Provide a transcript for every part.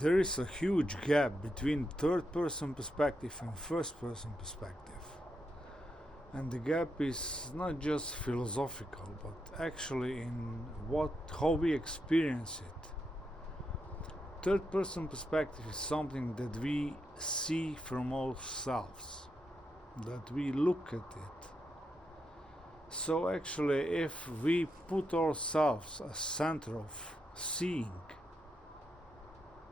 There is a huge gap between third person perspective and first person perspective. And the gap is not just philosophical, but actually in how we experience it. Third person perspective is something that we see from ourselves, that we look at it. So actually, if we put ourselves as center of seeing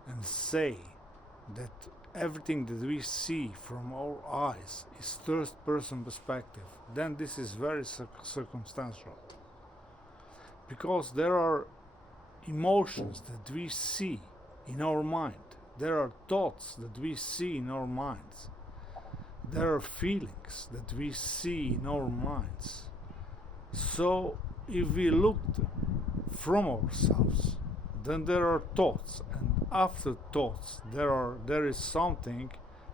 and say that everything that we see from our eyes is third person perspective, then this is very circumstantial. Because there are emotions that we see in our mind, there are thoughts that we see in our minds, there are feelings that we see in our minds. So if we looked from ourselves, then there are thoughts, and after thoughts there is something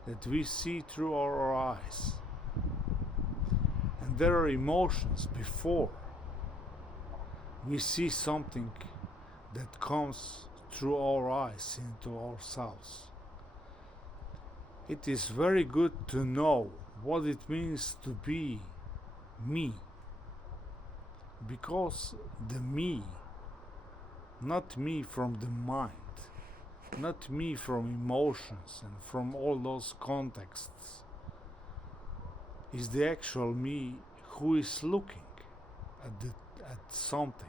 that we see through our eyes, and there are emotions before we see something that comes through our eyes into ourselves. It is very good to know what it means to be me, because the me, not me from the mind, not me from emotions and from all those contexts, is the actual me who is looking at something.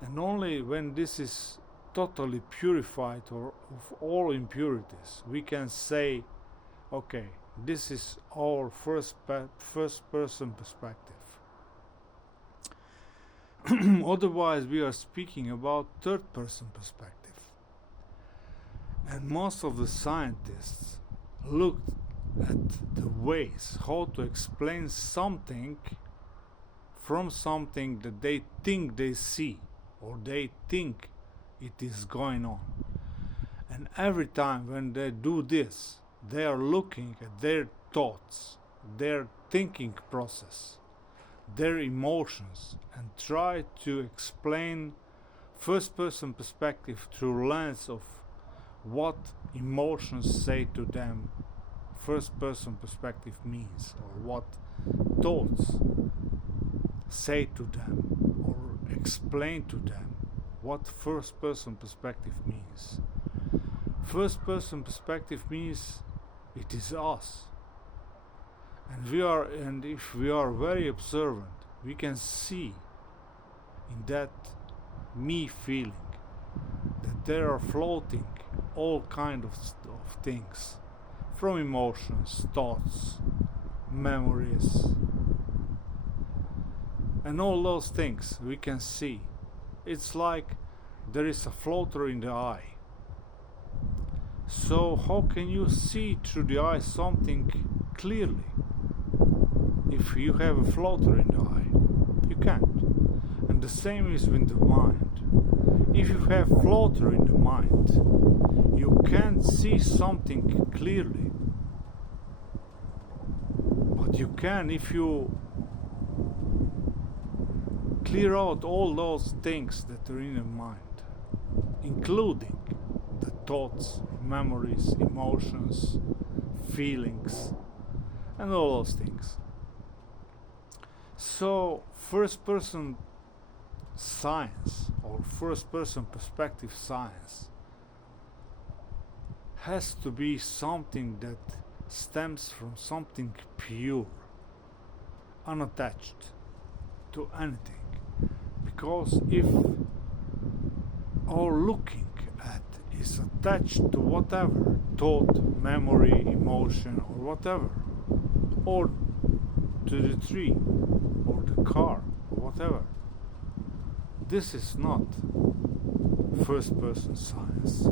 And only when this is totally purified or of all impurities, we can say, okay, this is our first person perspective. Otherwise, we are speaking about third person perspective. And most of the scientists looked at the ways how to explain something from something that they think they see or they think it is going on. And every time when they do this, they are looking at their thoughts, their thinking process, their emotions, and try to explain first person perspective through lens of what emotions say to them first person perspective means, or what thoughts say to them or explain to them what first person perspective means. First person perspective means it is us. And if we are very observant, we can see in that me feeling that there are floating all kind of things, from emotions, thoughts, memories, and all those things we can see. It's like there is a floater in the eye. So how can you see through the eye something clearly? If you have a floater in the eye, you can't. And the same is with the mind. If you have floater in the mind, you can't see something clearly. But you can if you clear out all those things that are in your mind, including the thoughts, memories, emotions, feelings, and all those things. So first person science, or first person perspective science, has to be something that stems from something pure, unattached to anything. Because if our looking at is attached to whatever thought, memory, emotion, or whatever, or to the tree, or the car, or whatever, this is not first person science.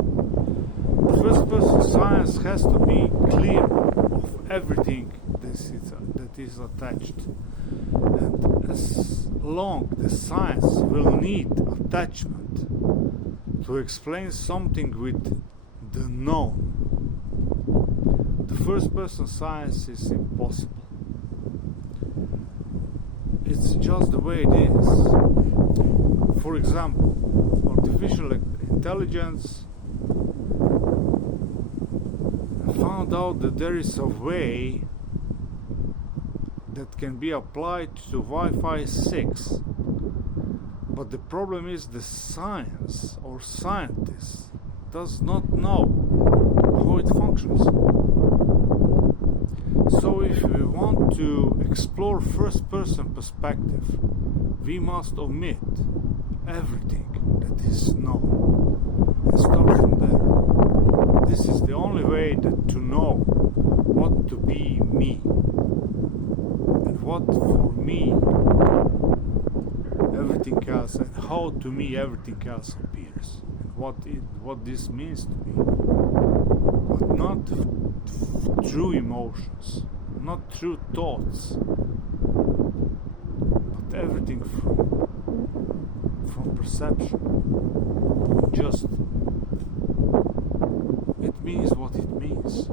First person science has to be clear of everything that is attached. And as long as science will need attachment to explain something with the known, the first person science is impossible. It's just the way it is. For example, artificial intelligence found out that there is a way that can be applied to Wi-Fi 6. But the problem is the science or scientists does not know how it functions. So if we want to explore first-person perspective, we must omit everything that is known and start from there. This is the only way to know what to be me, and what for me everything else, and how to me everything else appears, and what this means to me, but not through emotions, not through thoughts, but everything from perception. Just it means what it means.